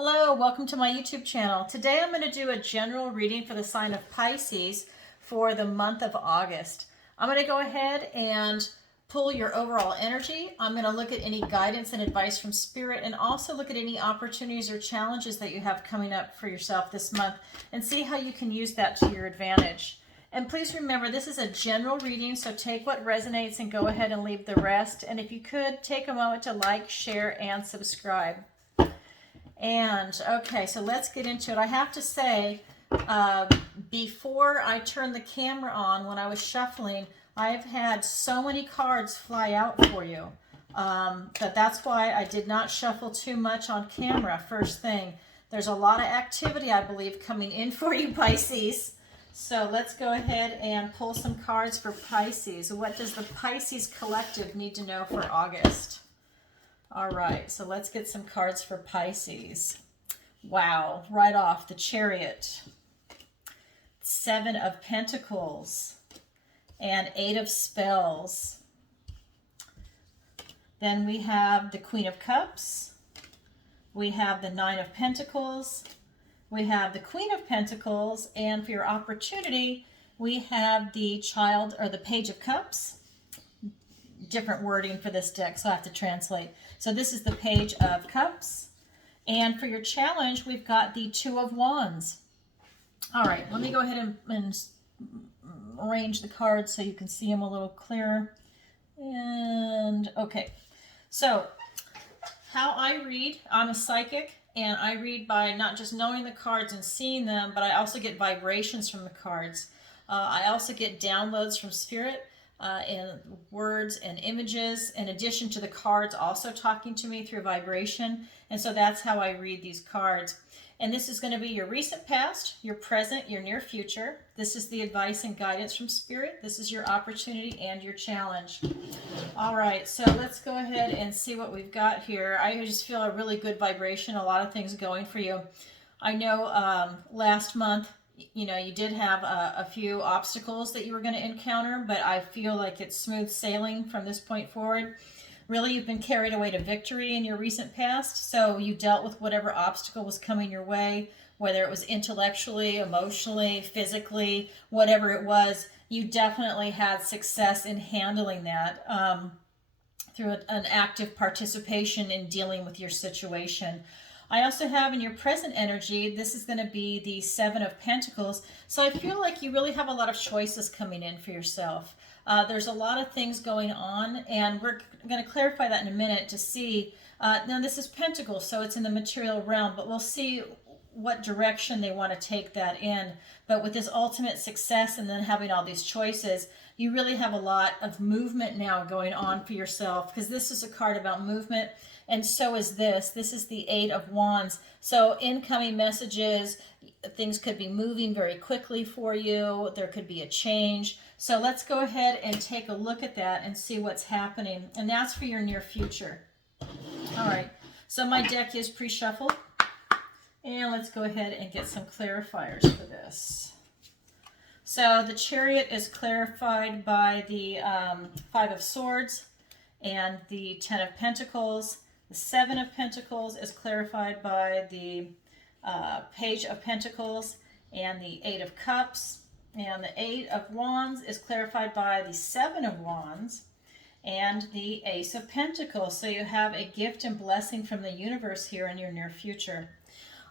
Hello, welcome to my YouTube channel. Today I'm going to do a general reading for the sign of Pisces for the month of August. I'm going to go ahead and pull your overall energy. I'm going to look at any guidance and advice from Spirit and also look at any opportunities or challenges that you have coming up for yourself this month and see how you can use that to your advantage. And please remember, this is a general reading, so take what resonates and go ahead and leave the rest. And if you could, take a moment to like, share, and subscribe. And okay, so let's get into it. I have to say, before I turned the camera on, when I was shuffling, I've had so many cards fly out for you. But that's why I did not shuffle too much on camera first thing. There's a lot of activity, I believe, coming in for you, Pisces. So let's go ahead and pull some cards for Pisces. What does the Pisces Collective need to know for August? All right, so let's get some cards for Pisces. Wow, right off, the Chariot, Seven of Pentacles, and Eight of Spells. Then we have the Queen of Cups. We have the Nine of Pentacles. We have the Queen of Pentacles, and for your opportunity, we have the Child or the Page of Cups. Different wording for this deck, so I have to translate. So this is the Page of Cups. And for your challenge, we've got the Two of Wands. All right, let me go ahead and arrange the cards so you can see them a little clearer. And okay, so how I read, I'm a psychic, and I read by not just knowing the cards and seeing them, but I also get vibrations from the cards. I also get downloads from Spirit. And words and images, in addition to the cards also talking to me through vibration. And so that's how I read these cards. And this is going to be your recent past, your present, your near future. This is the advice and guidance from Spirit. This is your opportunity and your challenge. All right, so let's go ahead and see what we've got here. I just feel a really good vibration, a lot of things going for you. I know last month, you know, you did have a few obstacles that you were going to encounter, but I feel like it's smooth sailing from this point forward. Really, you've been carried away to victory in your recent past, so you dealt with whatever obstacle was coming your way, whether it was intellectually, emotionally, physically, whatever it was, you definitely had success in handling that through an active participation in dealing with your situation. I also have in your present energy, this is going to be the Seven of Pentacles. So I feel like you really have a lot of choices coming in for yourself. There's a lot of things going on, and we're going to clarify that in a minute to see. Now this is Pentacles, so it's in the material realm, but we'll see what direction they want to take that in. But with this ultimate success and then having all these choices, you really have a lot of movement now going on for yourself, because this is a card about movement. And so is this. This is the Eight of Wands. So incoming messages, things could be moving very quickly for you. There could be a change. So let's go ahead and take a look at that and see what's happening. And that's for your near future. All right. So my deck is pre-shuffled. And let's go ahead and get some clarifiers for this. So the Chariot is clarified by the Five of Swords and the Ten of Pentacles. The Seven of Pentacles is clarified by the Page of Pentacles and the Eight of Cups. And the Eight of Wands is clarified by the Seven of Wands and the Ace of Pentacles. So you have a gift and blessing from the universe here in your near future.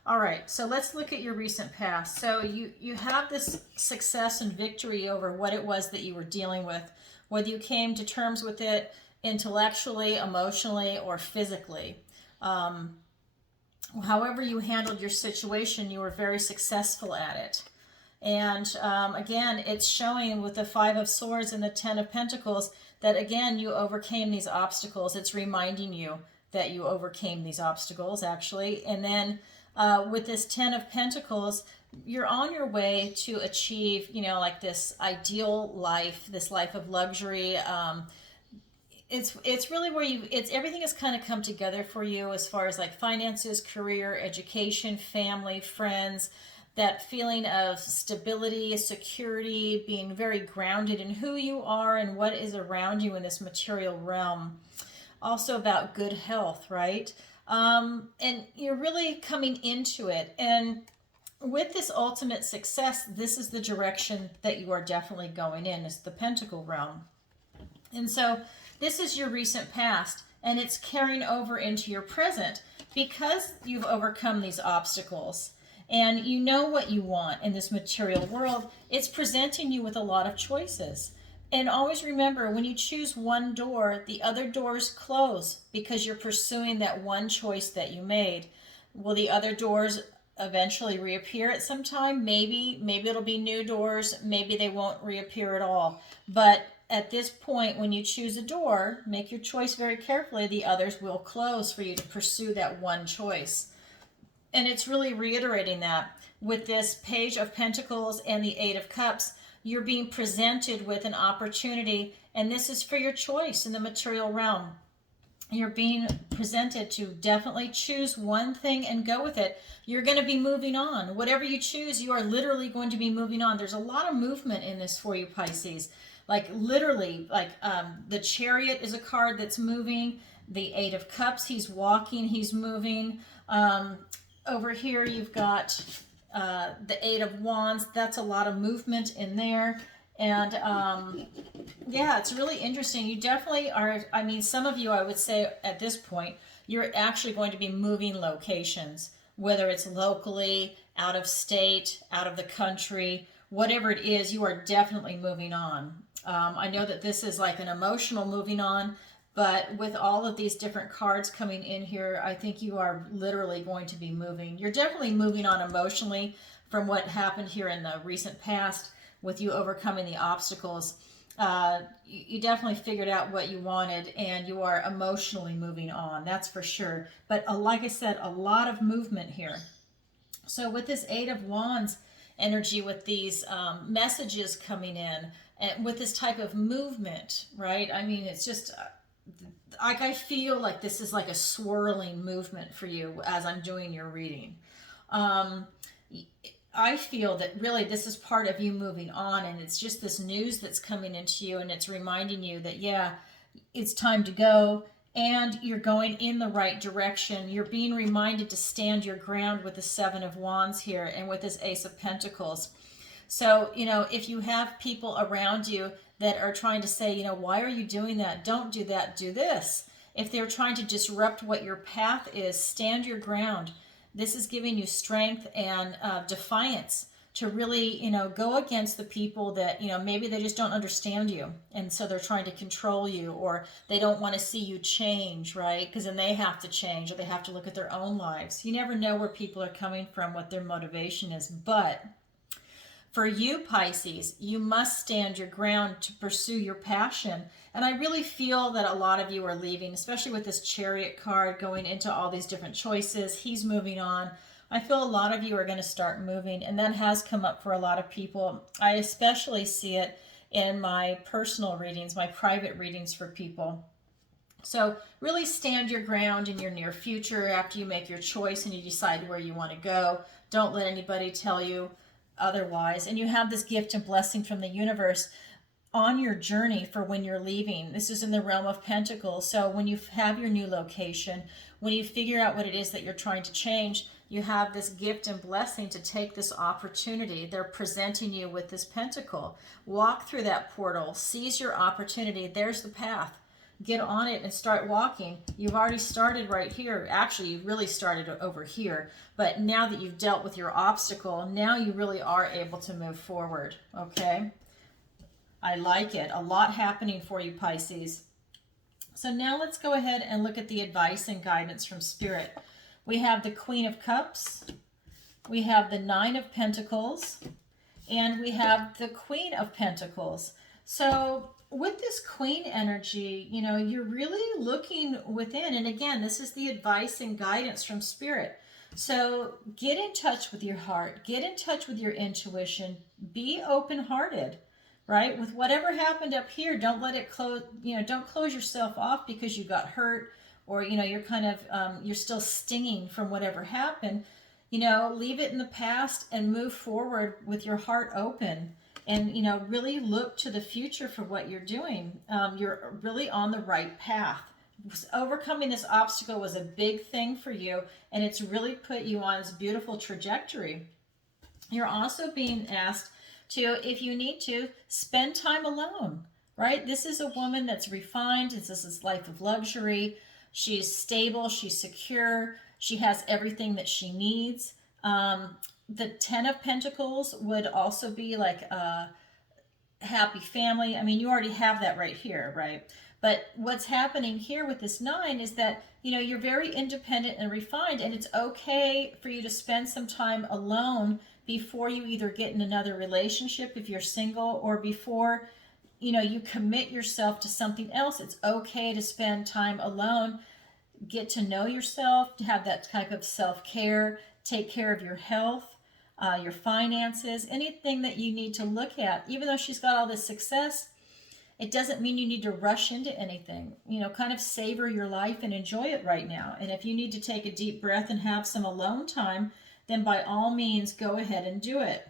All right, so let's look at your recent past. So you have this success and victory over what it was that you were dealing with, whether you came to terms with it intellectually, emotionally, or physically. However you handled your situation, you were very successful at it. And again, it's showing with the Five of Swords and the Ten of Pentacles that, again, you overcame these obstacles. It's reminding you that you overcame these obstacles, actually. And then with this Ten of Pentacles, you're on your way to achieve, you know, like this ideal life, this life of luxury. It's really where everything has kind of come together for you as far as like finances, career, education, family, friends, that feeling of stability, security, being very grounded in who you are and what is around you in this material realm. Also about good health, right? And you're really coming into it. And with this ultimate success, this is the direction that you are definitely going in. It's the Pentacle realm. And so this is your recent past, and it's carrying over into your present because you've overcome these obstacles and you know what you want in this material world. It's presenting you with a lot of choices. And always remember, when you choose one door, the other doors close because you're pursuing that one choice that you made. Will the other doors eventually reappear at some time? Maybe it'll be new doors. Maybe they won't reappear at all. But at this point, when you choose a door, make your choice very carefully. The others will close for you to pursue that one choice. And it's really reiterating that with this Page of Pentacles and the Eight of Cups, you're being presented with an opportunity, and this is for your choice in the material realm. You're being presented to definitely choose one thing and go with it. You're going to be moving on. Whatever you choose, you are literally going to be moving on. There's a lot of movement in this for you, Pisces. Like literally, like the Chariot is a card that's moving. The Eight of Cups, he's walking, he's moving. Over here, you've got the Eight of Wands. That's a lot of movement in there. And yeah, it's really interesting. You definitely are, I mean, some of you, I would say at this point, you're actually going to be moving locations, whether it's locally, out of state, out of the country, whatever it is, you are definitely moving on. I know that this is like an emotional moving on, but with all of these different cards coming in here, I think you are literally going to be moving. You're definitely moving on emotionally from what happened here in the recent past with you overcoming the obstacles. You definitely figured out what you wanted, and you are emotionally moving on, that's for sure. But like I said, a lot of movement here. So with this Eight of Wands energy, with these messages coming in, and with this type of movement, right? I mean, it's just like I feel like this is like a swirling movement for you as I'm doing your reading. I feel that really this is part of you moving on, and it's just this news that's coming into you, and it's reminding you that, yeah, it's time to go, and you're going in the right direction. You're being reminded to stand your ground with the Seven of Wands here and with this Ace of Pentacles. So, you know, if you have people around you that are trying to say, you know, why are you doing that? Don't do that, do this. If they're trying to disrupt what your path is, stand your ground. This is giving you strength and defiance to really, you know, go against the people that, you know, maybe they just don't understand you. And so they're trying to control you, or they don't want to see you change, right? Because then they have to change, or they have to look at their own lives. You never know where people are coming from, what their motivation is. But for you, Pisces, you must stand your ground to pursue your passion. And I really feel that a lot of you are leaving, especially with this Chariot card going into all these different choices. He's moving on. I feel a lot of you are going to start moving, and that has come up for a lot of people. I especially see it in my personal readings, my private readings for people. So really stand your ground in your near future after you make your choice and you decide where you want to go. Don't let anybody tell you otherwise. And you have this gift and blessing from the universe on your journey for when you're leaving. This is in the realm of Pentacles. So when you have your new location, when you figure out what it is that you're trying to change, you have this gift and blessing to take this opportunity. They're presenting you with this pentacle. Walk through that portal. Seize your opportunity. There's the path. Get on it and start walking. You've already started right here. Actually, you really started over here. But now that you've dealt with your obstacle, now you really are able to move forward. Okay? I like it. A lot happening for you, Pisces. So now let's go ahead and look at the advice and guidance from Spirit. We have the Queen of Cups. We have the Nine of Pentacles. And we have the Queen of Pentacles. So with this Queen energy, you know, you're really looking within. And again, this is the advice and guidance from Spirit. So get in touch with your heart. Get in touch with your intuition. Be open-hearted, right? With whatever happened up here, don't let it close, you know, don't close yourself off because you got hurt, or, you know, you're kind of, you're still stinging from whatever happened. You know, leave it in the past and move forward with your heart open. And, you know, really look to the future for what you're doing. You're really on the right path. overcoming this obstacle was a big thing for you, and it's really put you on this beautiful trajectory. You're also being asked to, if you need to, spend time alone, right? This is a woman that's refined. This is this life of luxury. She's stable. She's secure. She has everything that she needs. The Ten of Pentacles would also be like a happy family. I mean, you already have that right here, right? But what's happening here with this 9 is that, you know, you're very independent and refined, and it's okay for you to spend some time alone before you either get in another relationship if you're single, or before, you know, you commit yourself to something else. It's okay to spend time alone, get to know yourself, to have that type of self-care, take care of your health, your finances, anything that you need to look at. Even though she's got all this success, it doesn't mean you need to rush into anything. You know, kind of savor your life and enjoy it right now. And if you need to take a deep breath and have some alone time, then by all means, go ahead and do it.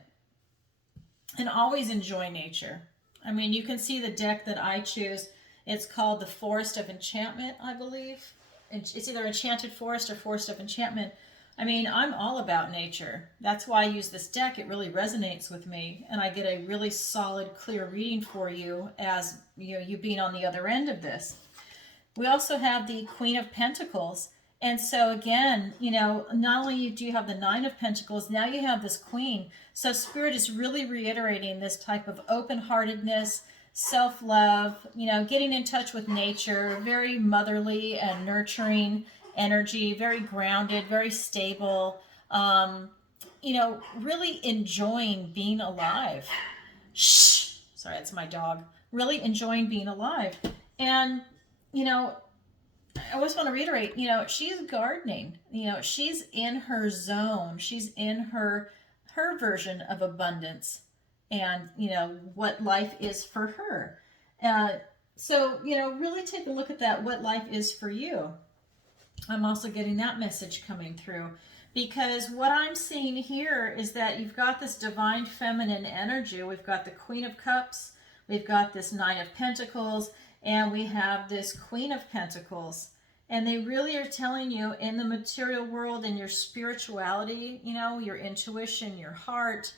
And always enjoy nature. I mean, you can see the deck that I choose. It's called the Forest of Enchantment, I believe. It's either Enchanted Forest or Forest of Enchantment. I mean, I'm all about nature. That's why I use this deck. It really resonates with me, and I get a really solid, clear reading for you as you being on the other end of this. We also have the Queen of Pentacles. And so again, you know, not only do you have the 9 of Pentacles, now you have this Queen. So Spirit is really reiterating this type of open-heartedness, self-love, you know, getting in touch with nature, very motherly and nurturing energy, very grounded, very stable, you know, really enjoying being alive. Shh! Sorry, that's my dog. Really enjoying being alive. And, you know, I always want to reiterate, you know, she's gardening. You know, she's in her zone. She's in her version of abundance and, you know, what life is for her. So, you know, really take a look at that, what life is for you. I'm also getting that message coming through, because what I'm seeing here is that you've got this divine feminine energy. We've got the Queen of Cups, we've got this 9 of Pentacles, and we have this Queen of Pentacles. And they really are telling you, in the material world, in your spirituality, you know, your intuition, your heart,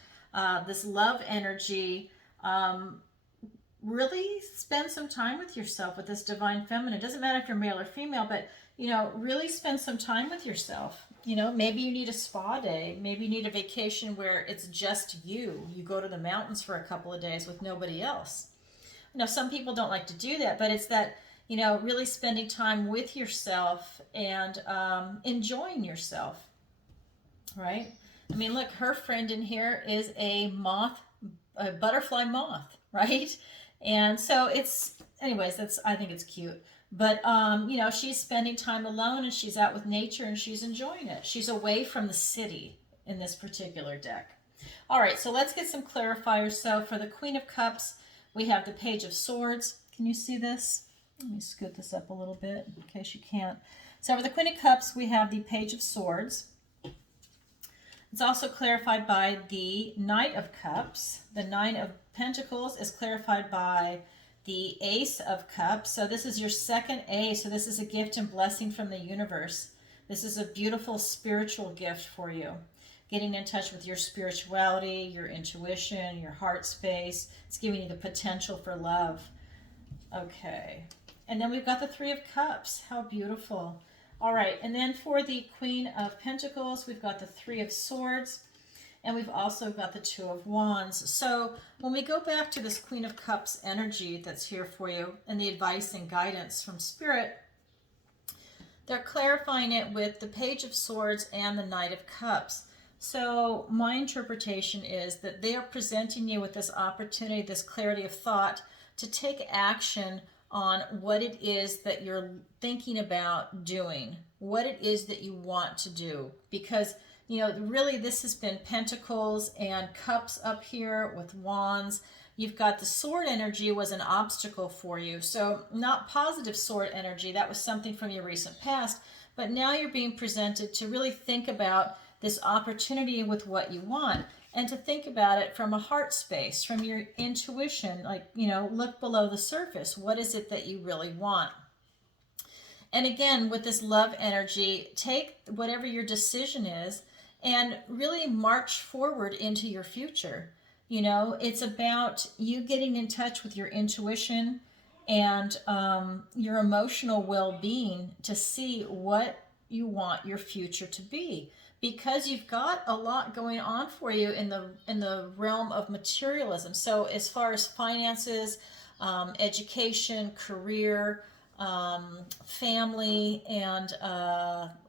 this love energy, really spend some time with yourself with this divine feminine. It doesn't matter if you're male or female, but, you know, really spend some time with yourself. You know, maybe you need a spa day. Maybe you need a vacation where it's just you. You go to the mountains for a couple of days with nobody else. You know, some people don't like to do that, but it's that, you know, really spending time with yourself and enjoying yourself, right? I mean, look, her friend in here is a moth, a butterfly moth, right? And so it's, anyways, I think it's cute. But, you know, she's spending time alone, and she's out with nature, and she's enjoying it. She's away from the city in this particular deck. All right, so let's get some clarifiers. So for the Queen of Cups, we have the Page of Swords. Can you see this? Let me scoot this up a little bit in case you can't. So for the Queen of Cups, we have the Page of Swords. It's also clarified by the Knight of Cups. The 9 of Pentacles is clarified by the Ace of Cups. So this is your second ace. So this is a gift and blessing from the universe. This is a beautiful spiritual gift for you. Getting in touch with your spirituality, your intuition, your heart space. It's giving you the potential for love. Okay. And then we've got the 3 of Cups. How beautiful. All right. And then for the Queen of Pentacles, we've got the 3 of Swords. And we've also got the 2 of Wands. So when we go back to this Queen of Cups energy that's here for you, and the advice and guidance from Spirit, they're clarifying it with the Page of Swords and the Knight of Cups. So my interpretation is that they are presenting you with this opportunity, this clarity of thought, to take action on what it is that you're thinking about doing, what it is that you want to do. Because, you know, really this has been Pentacles and Cups up here with Wands. You've got the sword energy was an obstacle for you. So not positive sword energy. That was something from your recent past. But now you're being presented to really think about this opportunity with what you want, and to think about it from a heart space, from your intuition, like, you know, look below the surface. What is it that you really want? And again, with this love energy, take whatever your decision is and really march forward into your future. You know, it's about you getting in touch with your intuition and your emotional well-being to see what you want your future to be, because you've got a lot going on for you in the realm of materialism. So as far as finances, education, career, family, and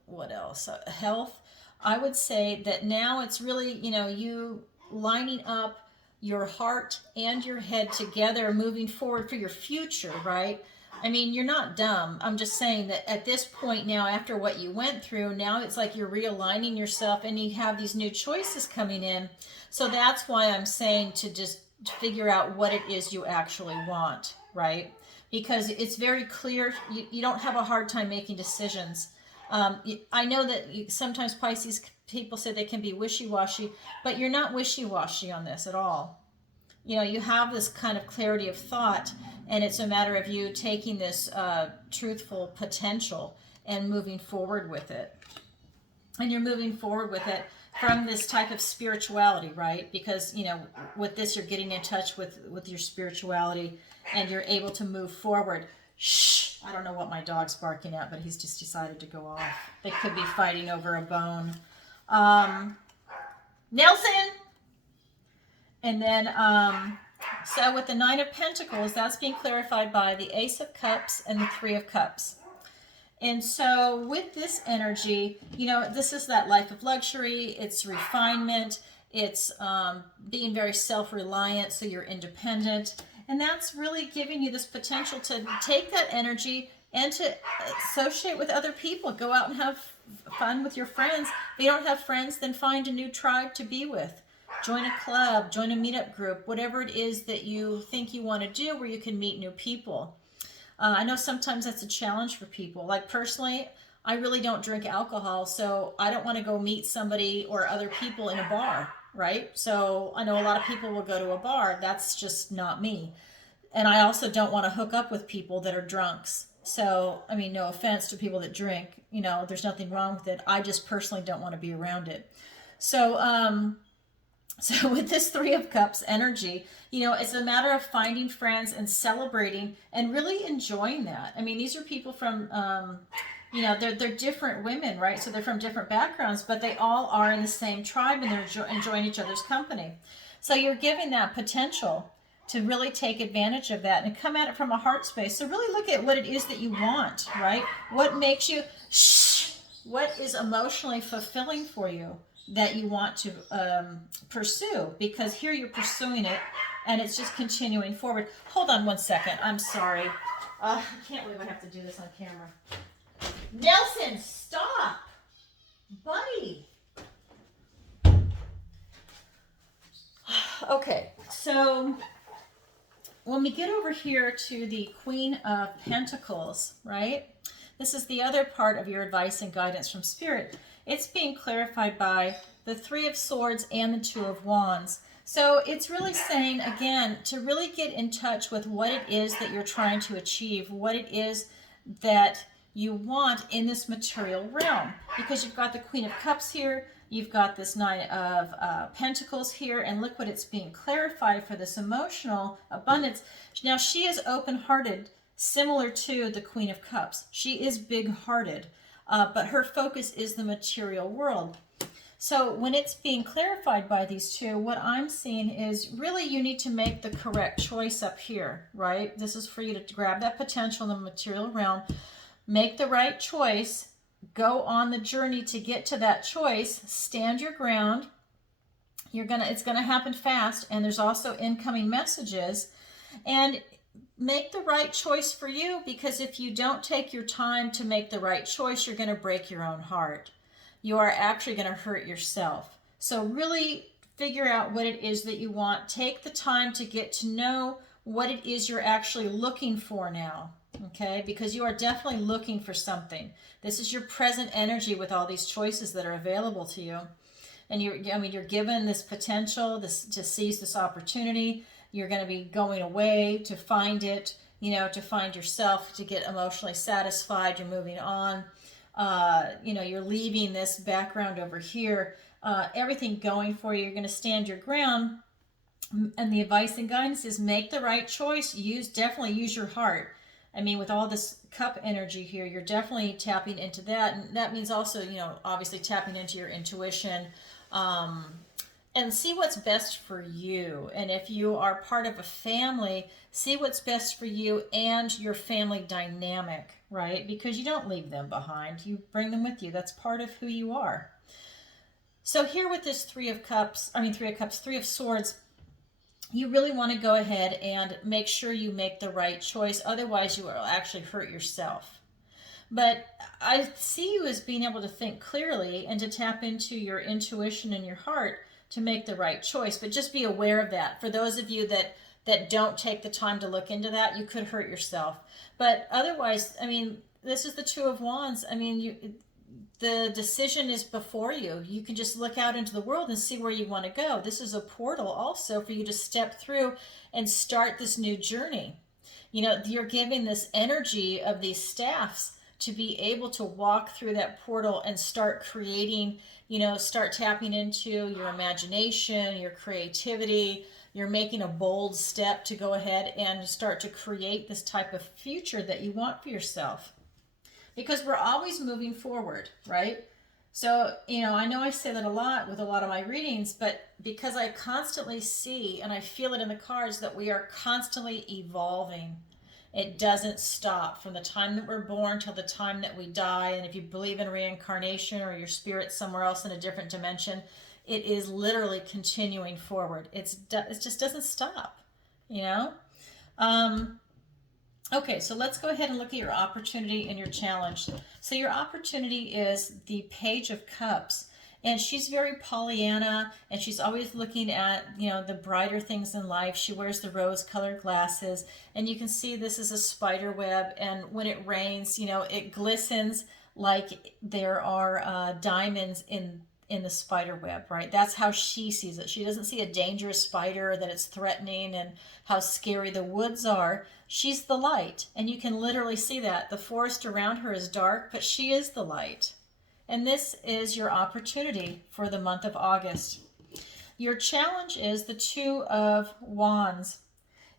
what else? Health. I would say that now it's really, you know, you lining up your heart and your head together, moving forward for your future, right? I mean, you're not dumb. I'm just saying that at this point now, after what you went through, now it's like you're realigning yourself and you have these new choices coming in. So that's why I'm saying to just figure out what it is you actually want, right? Because it's very clear, you don't have a hard time making decisions. I know that sometimes Pisces people say they can be wishy-washy, but you're not wishy-washy on this at all. You know, you have this kind of clarity of thought, and it's a matter of you taking this truthful potential and moving forward with it. And you're moving forward with it from this type of spirituality, right? Because, you know, with this, you're getting in touch with your spirituality, and you're able to move forward. Shh! I don't know what my dog's barking at, but he's just decided to go off. They could be fighting over a bone. Nelson! And then, so with the Nine of Pentacles, that's being clarified by the Ace of Cups and the Three of Cups. And so with this energy, you know, this is that life of luxury, it's refinement, it's being very self-reliant, so you're independent. And that's really giving you this potential to take that energy and to associate with other people. Go out and have fun with your friends. If you don't have friends, then find a new tribe to be with. Join a club, join a meetup group, whatever it is that you think you want to do where you can meet new people. I know sometimes that's a challenge for people. Like personally, I really don't drink alcohol, so I don't want to go meet somebody or other people in a bar, right? So I know a lot of people will go to a bar. That's just not me. And I also don't want to hook up with people that are drunks. So, I mean, no offense to people that drink, you know, there's nothing wrong with it. I just personally don't want to be around it. So, so with this Three of Cups energy, you know, it's a matter of finding friends and celebrating and really enjoying that. I mean, these are people from, you know, they're different women, right? So they're from different backgrounds, but they all are in the same tribe and they're enjoying each other's company. So you're giving that potential to really take advantage of that and come at it from a heart space. So really look at what it is that you want, right? What makes you, what is emotionally fulfilling for you that you want to pursue, because here you're pursuing it and it's just continuing forward. Hold on one second. I'm sorry. I can't believe I have to do this on camera. Nelson, stop. Buddy. Okay, so when we get over here to the Queen of Pentacles, right? This is the other part of your advice and guidance from Spirit. It's being clarified by the Three of Swords and the Two of Wands. So it's really saying, again, to really get in touch with what it is that you're trying to achieve, what it is that you want in this material realm. Because you've got the Queen of Cups here, you've got this Nine of Pentacles here, and look what it's being clarified for this emotional abundance. Now, she is open-hearted, similar to the Queen of Cups. She is big-hearted. But her focus is the material world. So when it's being clarified by these two, what I'm seeing is really you need to make the correct choice up here, right? This is for you to grab that potential in the material realm, make the right choice, go on the journey to get to that choice, stand your ground. It's gonna happen fast, and there's also incoming messages. And make the right choice for you, because if you don't take your time to make the right choice, you're going to break your own heart. You are actually going to hurt yourself. So really figure out what it is that you want. Take the time to get to know what it is you're actually looking for now, okay? Because you are definitely looking for something. This is your present energy with all these choices that are available to you. And you're given this potential to seize this opportunity. You're going to be going away to find it. to find yourself, to get emotionally satisfied. You're moving on. You're leaving this background over here. Everything going for you. You're going to stand your ground. And the advice and guidance is make the right choice. Definitely use your heart. I mean, with all this cup energy here, you're definitely tapping into that. And that means also, obviously tapping into your intuition, and see what's best for you. And if you are part of a family, see what's best for you and your family dynamic, right? Because you don't leave them behind. You bring them with you. That's part of who you are. So here with this Three of Swords, you really want to go ahead and make sure you make the right choice. Otherwise, you will actually hurt yourself. But I see you as being able to think clearly and to tap into your intuition and your heart to make the right choice. But just be aware of that. For those of you that don't take the time to look into that, you could hurt yourself. But otherwise, I mean, this is the Two of Wands. I mean, the decision is before you. You can just look out into the world and see where you want to go. This is a portal also for you to step through and start this new journey. You're giving this energy of these staffs to be able to walk through that portal and start creating, start tapping into your imagination, your creativity. You're making a bold step to go ahead and start to create this type of future that you want for yourself. Because we're always moving forward, right? So, I know I say that a lot with a lot of my readings, but because I constantly see and I feel it in the cards that we are constantly evolving. It doesn't stop from the time that we're born till the time that we die. And if you believe in reincarnation or your spirit somewhere else in a different dimension, it is literally continuing forward. It just doesn't stop, Okay, so let's go ahead and look at your opportunity and your challenge. So your opportunity is the Page of Cups. And she's very Pollyanna, and she's always looking at, the brighter things in life. She wears the rose-colored glasses, and you can see this is a spider web, and when it rains, it glistens like there are diamonds in the spider web, right? That's how she sees it. She doesn't see a dangerous spider, that it's threatening and how scary the woods are. She's the light, and you can literally see that. The forest around her is dark, but she is the light. And this is your opportunity for the month of August. Your challenge is the Two of Wands.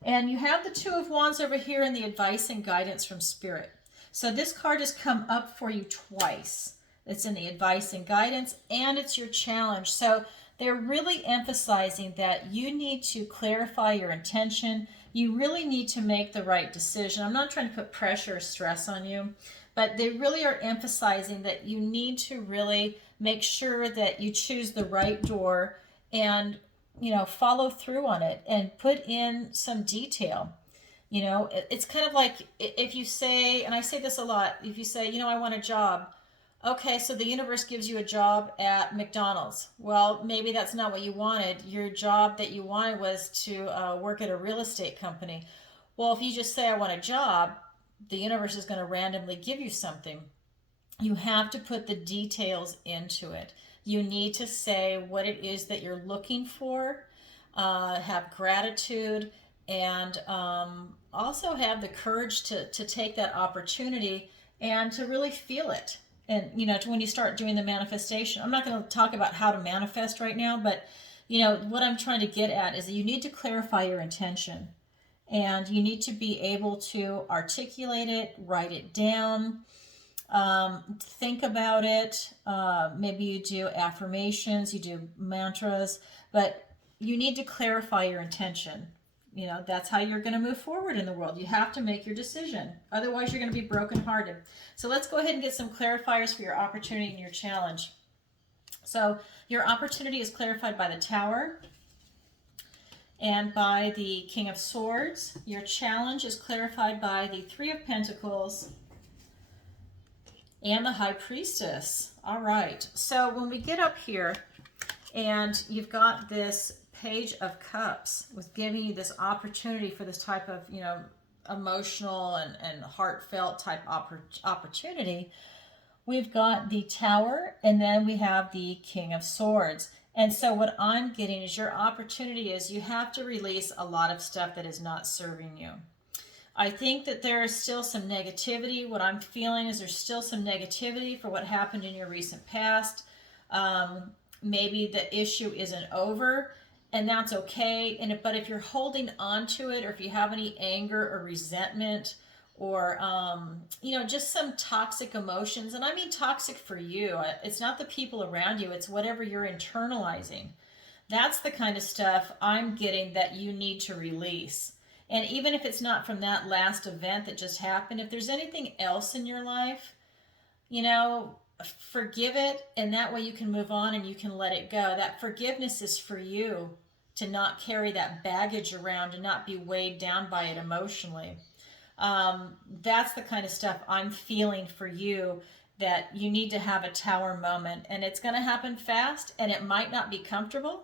And you have the Two of Wands over here in the advice and guidance from Spirit. So this card has come up for you twice. It's in the advice and guidance, and it's your challenge. So they're really emphasizing that you need to clarify your intention. You really need to make the right decision. I'm not trying to put pressure or stress on you, but they really are emphasizing that you need to really make sure that you choose the right door and, follow through on it and put in some detail. It's kind of like if you say, and I say this a lot, if you say, I want a job. Okay, so the universe gives you a job at McDonald's. Well, maybe that's not what you wanted. Your job that you wanted was to work at a real estate company. Well, if you just say, I want a job, the universe is going to randomly give you something. You have to put the details into it. You need to say what it is that you're looking for, have gratitude, and also have the courage to take that opportunity and to really feel it. And, to when you start doing the manifestation, I'm not going to talk about how to manifest right now, but, what I'm trying to get at is that you need to clarify your intention. And you need to be able to articulate it, write it down, think about it. Maybe you do affirmations, you do mantras, but you need to clarify your intention. That's how you're going to move forward in the world. You have to make your decision. Otherwise, you're going to be brokenhearted. So let's go ahead and get some clarifiers for your opportunity and your challenge. So your opportunity is clarified by the Tower and by the King of Swords. Your challenge is clarified by the Three of Pentacles and the High Priestess. All right. So when we get up here and you've got this Page of Cups with giving you this opportunity for this type of, emotional and heartfelt type opportunity, we've got the Tower and then we have the King of Swords. And so what I'm getting is your opportunity is you have to release a lot of stuff that is not serving you. I think that there is still some negativity. What I'm feeling is there's still some negativity for what happened in your recent past. Maybe the issue isn't over, and that's okay. But if you're holding on to it, or if you have any anger or resentment, or just some toxic emotions, and I mean toxic for you. It's not the people around you. It's whatever you're internalizing. That's the kind of stuff I'm getting that you need to release. And even if it's not from that last event that just happened, if there's anything else in your life, you know, forgive it, and that way you can move on and you can let it go. That forgiveness is for you to not carry that baggage around and not be weighed down by it emotionally. That's the kind of stuff I'm feeling for you, that you need to have a tower moment, and it's going to happen fast, and it might not be comfortable,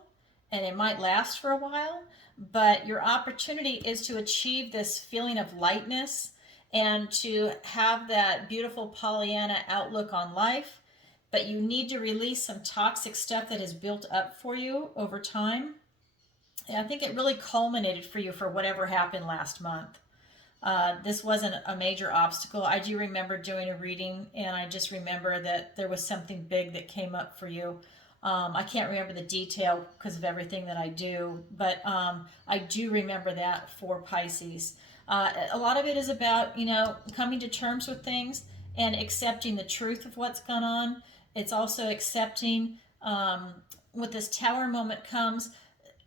and it might last for a while, but your opportunity is to achieve this feeling of lightness and to have that beautiful Pollyanna outlook on life. But you need to release some toxic stuff that has built up for you over time. And I think it really culminated for you for whatever happened last month. This wasn't a major obstacle. I do remember doing a reading, and I just remember that there was something big that came up for you. I can't remember the detail because of everything that I do, but I do remember that for Pisces. A lot of it is about, coming to terms with things and accepting the truth of what's gone on. It's also accepting, with this tower moment comes,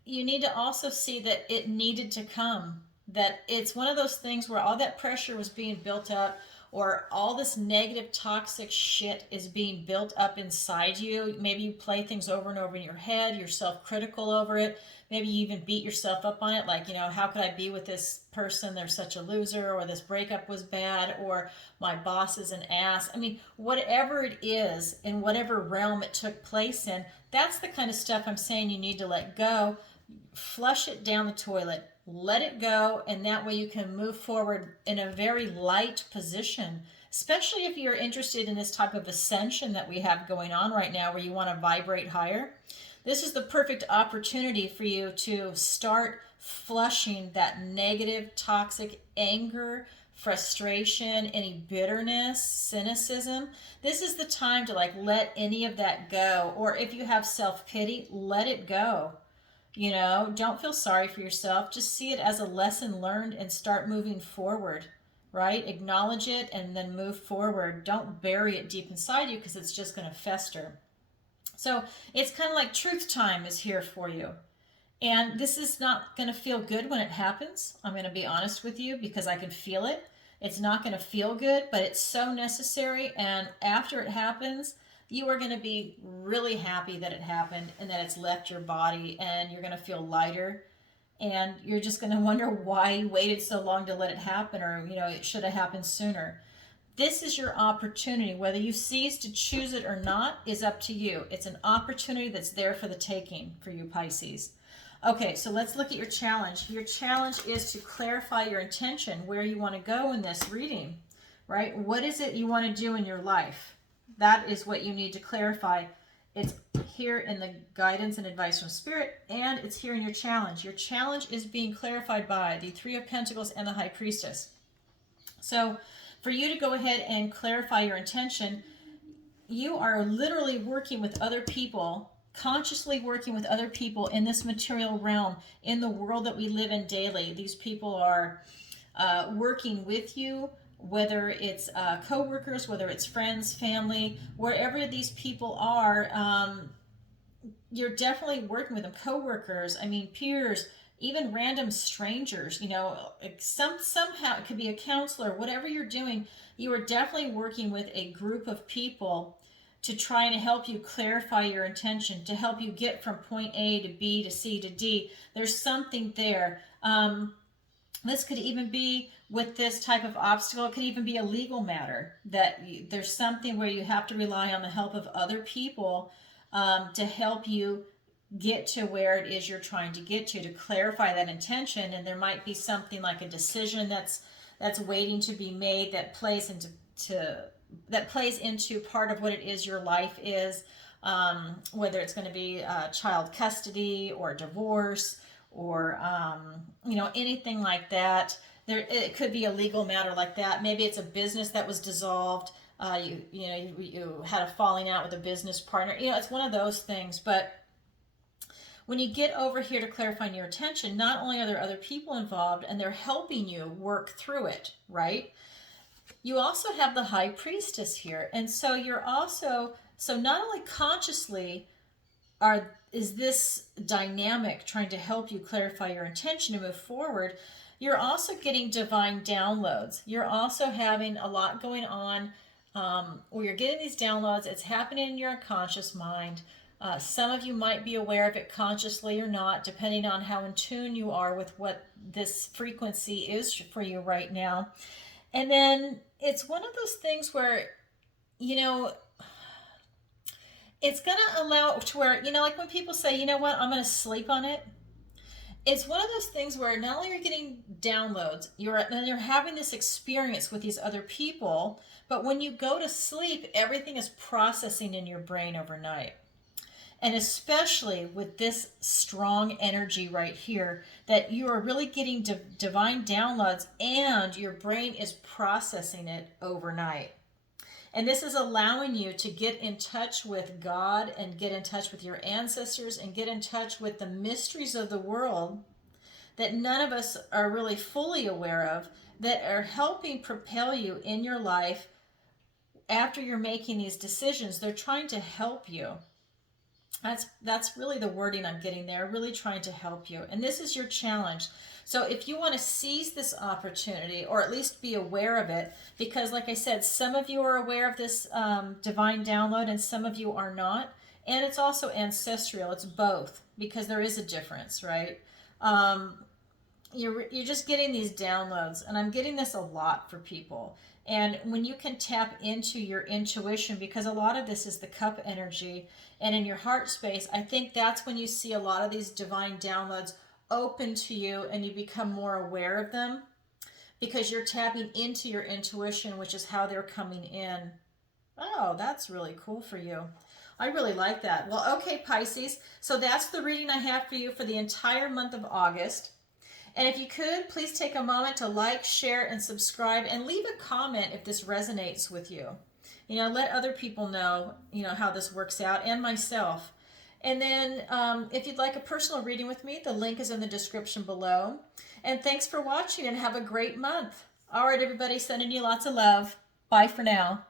you need to also see that it needed to come. That it's one of those things where all that pressure was being built up, or all this negative toxic shit is being built up inside you. Maybe you play things over and over in your head, you're self-critical over it. Maybe you even beat yourself up on it, like, how could I be with this person? They're such a loser, or this breakup was bad, or my boss is an ass. I mean, whatever it is, in whatever realm it took place in, that's the kind of stuff I'm saying you need to let go. Flush it down the toilet. Let it go, and that way you can move forward in a very light position, especially if you're interested in this type of ascension that we have going on right now, where you want to vibrate higher. This is the perfect opportunity for you to start flushing that negative, toxic anger, frustration, any bitterness, cynicism. This is the time to let any of that go. Or if you have self-pity, let it go. Don't feel sorry for yourself. Just see it as a lesson learned and start moving forward, right? Acknowledge it and then move forward. Don't bury it deep inside you, because it's just going to fester. So it's kind of like truth time is here for you. And this is not going to feel good when it happens. I'm going to be honest with you, because I can feel it. It's not going to feel good, but it's so necessary. And after it happens, you are going to be really happy that it happened and that it's left your body, and you're going to feel lighter, and you're just going to wonder why you waited so long to let it happen, or it should have happened sooner. This is your opportunity. Whether you cease to choose it or not is up to you. It's an opportunity that's there for the taking for you, Pisces. Okay, so let's look at your challenge. Your challenge is to clarify your intention, where you want to go in this reading, right? What is it you want to do in your life? That is what you need to clarify. It's here in the guidance and advice from Spirit, and it's here in your challenge. Your challenge is being clarified by the Three of Pentacles and the High Priestess. So for you to go ahead and clarify your intention, you are literally working with other people, consciously working with other people in this material realm, in the world that we live in daily. These people are working with you, whether it's co-workers, whether it's friends, family, wherever these people are, you're definitely working with them. Co-workers, peers, even random strangers, somehow it could be a counselor. Whatever you're doing, you are definitely working with a group of people to try and help you clarify your intention, to help you get from point A to B to C to D. There's something there. This could even be, with this type of obstacle, it could even be a legal matter, that there's something where you have to rely on the help of other people to help you get to where it is you're trying to get to clarify that intention. And there might be something like a decision that's waiting to be made, that plays into part of what it is your life is, whether it's going to be child custody or divorce, or anything like that. it could be a legal matter like that. Maybe it's a business that was dissolved. You had a falling out with a business partner. It's one of those things. But when you get over here to clarifying your intention, not only are there other people involved and they're helping you work through it, right? You also have the high priestess here. And so you're also, so not only consciously is this dynamic trying to help you clarify your intention to move forward, you're also getting divine downloads. You're also having a lot going on where you're getting these downloads. It's happening in your unconscious mind. Some of you might be aware of it consciously or not, depending on how in tune you are with what this frequency is for you right now. And then it's one of those things where, it's going to allow to where, like when people say, you know what, I'm going to sleep on it. It's one of those things where not only you're getting downloads, you're having this experience with these other people, but when you go to sleep, everything is processing in your brain overnight. And especially with this strong energy right here, that you are really getting divine downloads and your brain is processing it overnight. And this is allowing you to get in touch with God and get in touch with your ancestors and get in touch with the mysteries of the world that none of us are really fully aware of, that are helping propel you in your life after you're making these decisions. They're trying to help you. That's really the wording I'm getting there, really trying to help you. And this is your challenge. So if you want to seize this opportunity, or at least be aware of it, because like I said, some of you are aware of this divine download and some of you are not. And it's also ancestral. It's both, because there is a difference, right? You're just getting these downloads, and I'm getting this a lot for people. And when you can tap into your intuition, because a lot of this is the cup energy, and in your heart space, I think that's when you see a lot of these divine downloads open to you and you become more aware of them, because you're tapping into your intuition, which is how they're coming in. Oh, that's really cool for you. I really like that. Well, okay, Pisces. So that's the reading I have for you for the entire month of August. And if you could, please take a moment to like, share, and subscribe, and leave a comment if this resonates with you. Let other people know, how this works out, and myself. And then if you'd like a personal reading with me, the link is in the description below. And thanks for watching, and have a great month. All right, everybody, sending you lots of love. Bye for now.